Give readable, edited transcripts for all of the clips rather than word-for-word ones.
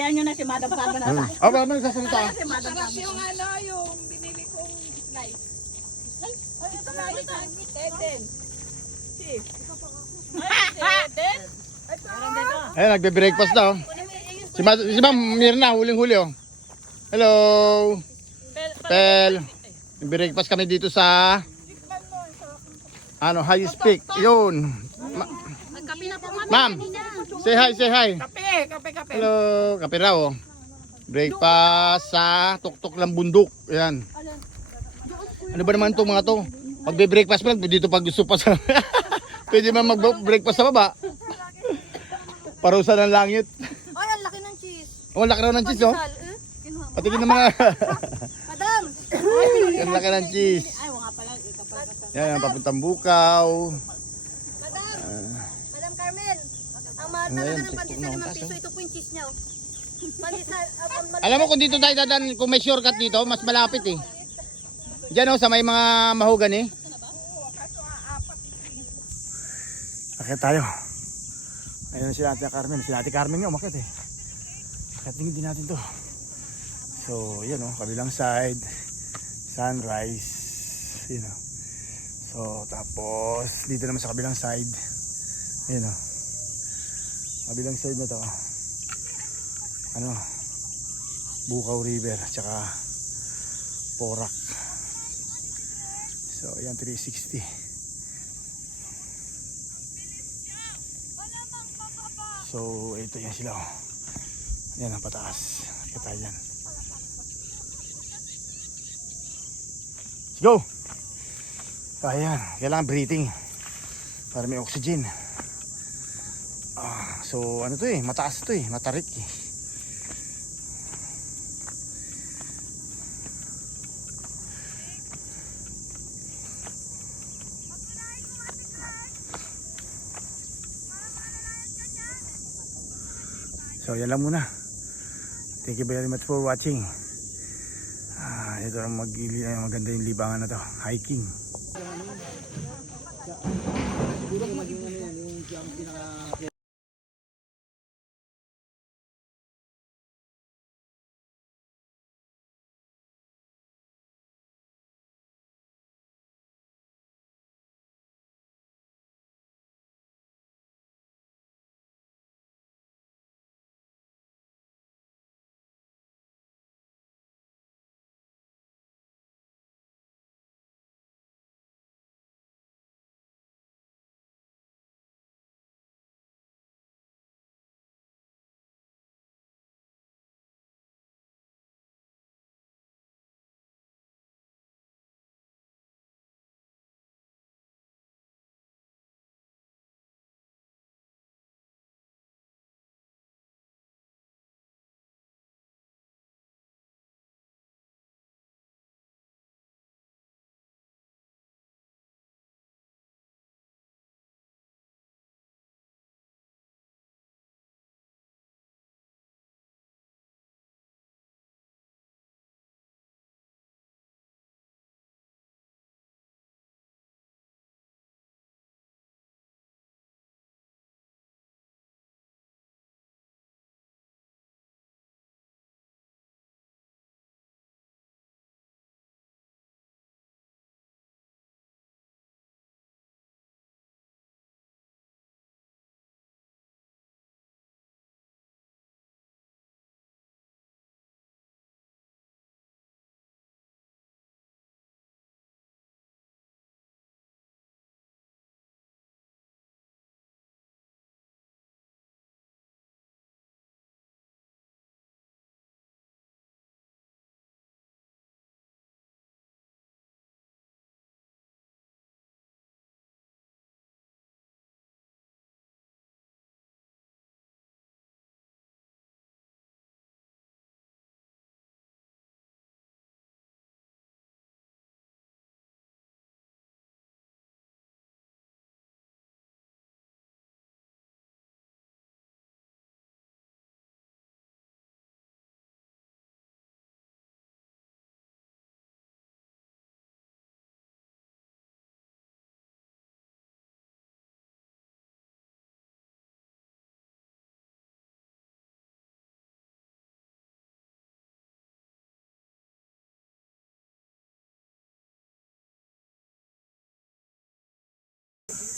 Ayan nyo na si Madam Carmen na. Oh, ba naman sasalita? Si Madam Sarap Carmen. yung ano, yung binili kong slice. Ay, ito na, ito. Teten. Chief. Teten. Ayan, nagbe-breakfast na oh. Si Ma'am Mirna, huling-huli oh. Hello. Pel. Breakfast kami dito sa ano, High Peak. Yun. Ma'am, say hi, say hi. Kape. Hello, kape raw oh. Breakfast sa tuktok ng bundok. Ayan. Ano ba naman itong mga to? Magbe-breakfast pa lang, dito pag gusto pa sa... Pwede man mag-breakfast sa baba. Parusa ng langit. Ay, ang laki ng cheese. Oh, laki raw ng cheese oh. Patingin ng mga... Madam! Ang laki ng cheese. Ay, wala pala. Yan, papuntang Bukaw. Madam Carmen, ang mahal talaga ng pandesal 5 piso. Ito po yung cheese niya. Pandesal, Alam mo kung dito tayo dadaan, kung may shortcut dito, mas malapit eh. Diyan oh, sa may mga mahogany. Akit tayo. Ayun si Ate Carmen. Si Ate Carmen nga umakit eh. Katingin din natin to. So, yan oh, kabilang side. Sunrise. Yun oh. So, tapos dito naman sa kabilang side. Ayun oh. Kabilang side na to. Ano? Bukaw River tsaka Porac. So, ayan 360. So, ito yan sila oh. Yan ang pataas. Kita yan. Let's go! Ayan, kailangan breathing para may oxygen. So, ano to eh, mataas to eh, matarik eh. So, yan lang muna. Thank you very much for watching. Ito ang maganda yung libangan na to. Hiking.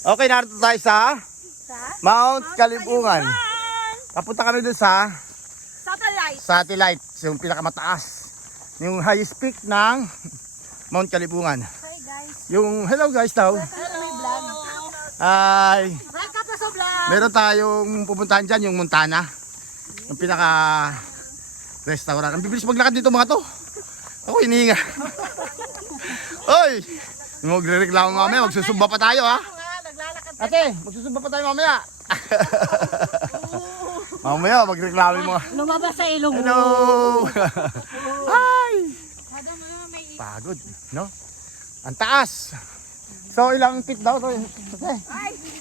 Okay, narito tayo sa Sa Mount Kalipungan. Papunta kami dun sa satellite. satellite, yung pinakamataas. Yung highest peak ng Mount Kalipungan. Hi guys. Yung, hello guys daw. Welcome to my vlog. Ay, Welcome to sa vlog. meron tayong pupuntahan dyan, yung Montana. Yung pinaka restaurant. Ang bibilis maglakad dito mga to. Ako hinihinga. Oy! Magre-reklamo mamaya, magsusumba pa tayo ha. Naglalakad. Ate, magsusumba pa tayo mamaya. Mamaya, magreklamo mo. Lumabas sa ilong. Hello! Hi! Pagod, no? Ang taas. So, ilang feet daw to? Okay.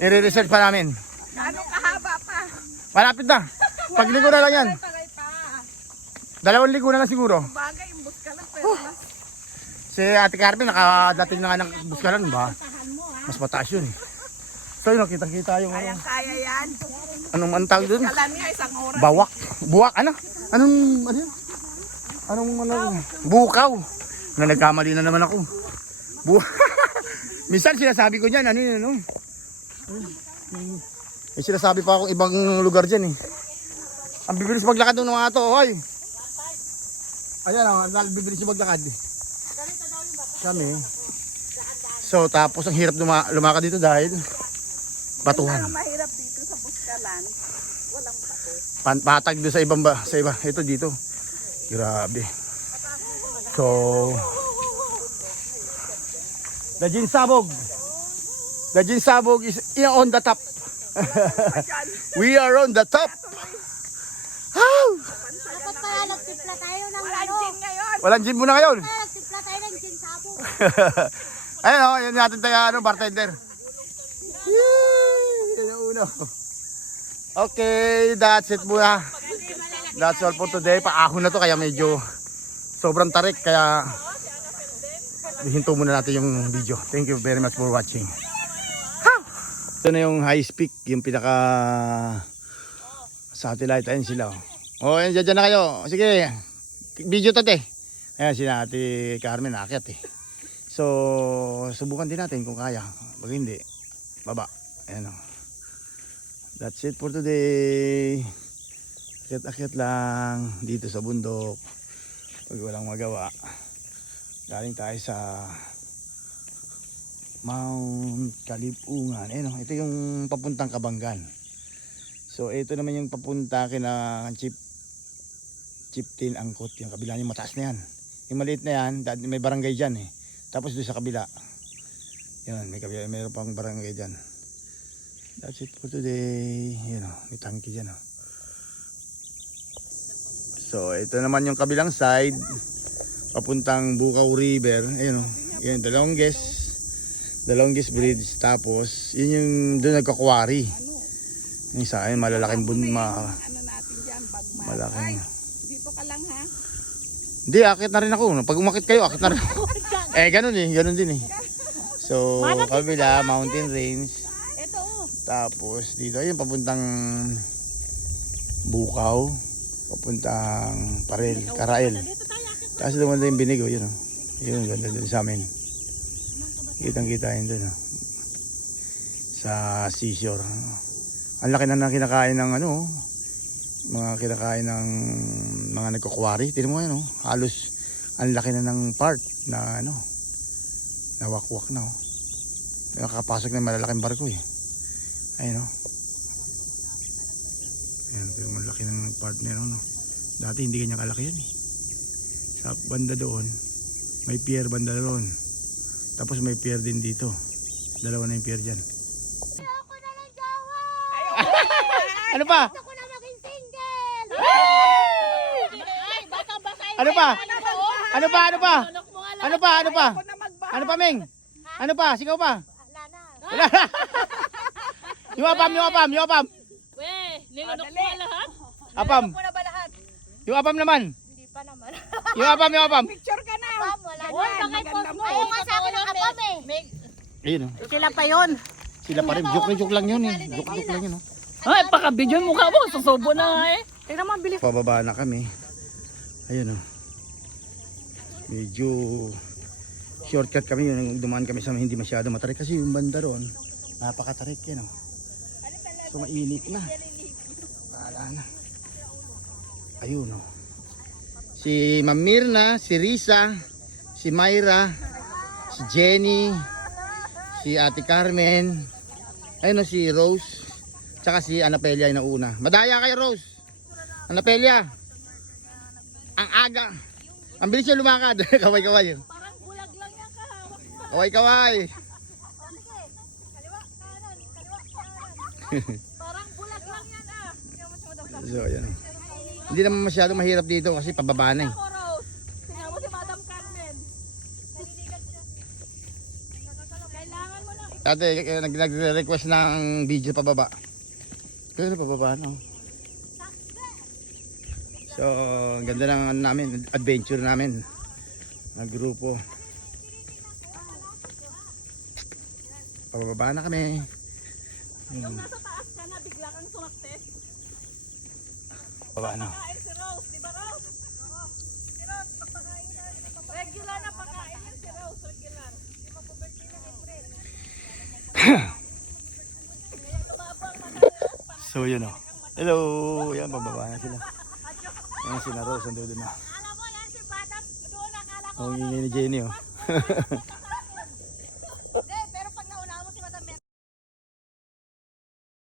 I-research pa namin. Ano kahaba pa? Malapit na. Pagligo na lang yan. Tagay pa. 2 ligo na lang siguro. Bagay, imbus ka lang pero mas Si Ate Carmen, nakadating na nga ng buskalan ba? Mas mataas yun eh. So, yun, kitang-kita yung kaya yan. anong antawag dun? Kala niya isang oras. Bawak. Buwak, ano? Anong, ano yun? Anong, bukaw. Na nagkamali na naman ako. Minsan sinasabi ko niyan, ano yun, ano? May sinasabi pa akong ibang lugar dyan eh. Ang bibilis maglakad ng mga to, hoy. Ayan o, ang bibilis yung maglakad eh. Kami. So, tapos ang hirap lumakad dito dahil batuhan. Ang mahirap dito sa Buskalan. Walang bato. Patag doon sa ibang sa iba. Ito dito. Grabe. So, the Jinsabog. The Jinsabog is on the top. We are on the top. Dapat pala nagtipla tayo ng ano. Ngayon. Walang gym muna ngayon. Kaya nagtipla tayo ng gin sabo. Ayun o, yun natin tayo bartender. Yee! Yun ang uno. Okay, that's it muna. That's all for today. Paahon na to kaya medyo sobrang tarik kaya hinto muna natin yung video. Thank you very much for watching. Ito na yung highest peak, yung pinaka satellite. Ayun sila. Oh, ayun, dyan na kayo. Sige, video to te. Ayan si Ate Carmen aakyat eh. So, subukan din natin kung kaya. Pag hindi, baba. Ayan o. That's it for today. Akyat-akyat lang dito sa bundok. Pag walang magawa. Galing tayo sa Mount Kalipungan. Ayan o, ito yung papuntang Kabanggan. So, ito naman yung papunta kina Chieftain Angkot. Yung kabila yung mataas na yan. Yung maliit na yan, may barangay dyan eh. Tapos doon sa kabila. Yan, mayroon pang barangay dyan. That's it for today. Yan o, may tangki dyan o. So, ito naman yung kabilang side. Papuntang Bukaw River. Ayan o. Yan, the longest bridge. Tapos, yun yung doon nagkakwari. Yung isa, ayun, malalaking Ano natin dyan, bagman. malaking. Dito ka lang ha. Hindi, akit na rin ako. Pag umakit kayo, akit na rin ako. Ganun eh, ganun din eh. So, kabila, mountain range. Ito oh. Tapos, dito, ayun, papuntang Bukaw. Papuntang Karael. Tapos, dumanda yung Binigo, yun o. Yun, ganda din sa amin. Kitang-kita yun dun o. Sa seashore. Ang laki na kinakain ng ano, mga kinakain ng mga nagkukwari. Tingnan mo yan oh, halos ang laki na ng part na ano, nawakwak na oh. Nakakapasok na malalaking barko eh. Ayun oh. Ayan, pero malaki ng part na yun oh. Dati hindi ganyan kalaki yan eh. Sa banda doon, may pier banda doon. Tapos may pier din dito. Dalawa na yung pier dyan. Ako na ng jowa. Ano pa? Gusto ko na maging single. Ano pa? Ano pa? Ano pa? Ano pa? Ano pa? Ako na magbahay. Ano pa, Ming? Ano pa? Sigaw pa? Wala na. Yung apam, yung apam, yung apam. Nilunok mo lahat? Apam. Wala ba lahat? Yung apam naman. Hindi pa naman. Yung apam, yung apam. Picture ka na. Apam, wala Uy, na. maganda mo. Ayaw nga sa akin ang apam eh. Ayun oh. Sila pa yun. Sila pa rin. Joke lang yun eh. Joke lang yun oh. Ay, pakabidyo yung mukha mo. Susubo na nga eh. Tingnan mo, bilis. Pababa na kami. Ayun oh. Medyo shortcut kami yun. Dumaan kami sa hindi masyado matarik kasi yung banda ron Napakatarik yan, oh. So mainit na. Wala na. Ayun, oh. Si Ma'am Mirna, si Risa, si Myra, si Jenny, si Ate Carmen, ayun, oh, si Rose, tsaka si Anapelia yung nauna. Madaya kayo, Rose. Anapelia. Ang aga. Ang bilis yung lumakad. Kaway-kaway. Parang bulag lang yan kahawak mo. Kaway-kaway. Parang bulag lang yan ah. So, ayan. Hindi naman masyado mahirap dito kasi pababa na eh. Ako Rose. Tingnan mo si Madam Carmen. Kailangan mo lang Ate, nagre-request ng video pababa. Pero pababa na. Oh. So, ang ganda ng ano namin, adventure namin. Ang grupo. Pababa na kami. yung nasa taas ka na bigla kang sumakses. Baba na. Pakain si Rose, di ba Rose? Oo. Si Rose, pagpakain ka. Regular na pakain yan si Rose, regular. Di mo po birthday na April. Kaya lumabang mata ni Rose para So, yun o. Hello! Yan, bababa na sila. Yan si na Rose, ando doon na. alam mo yan si Badam, doon akala ko Ang ingay ni Jenny o.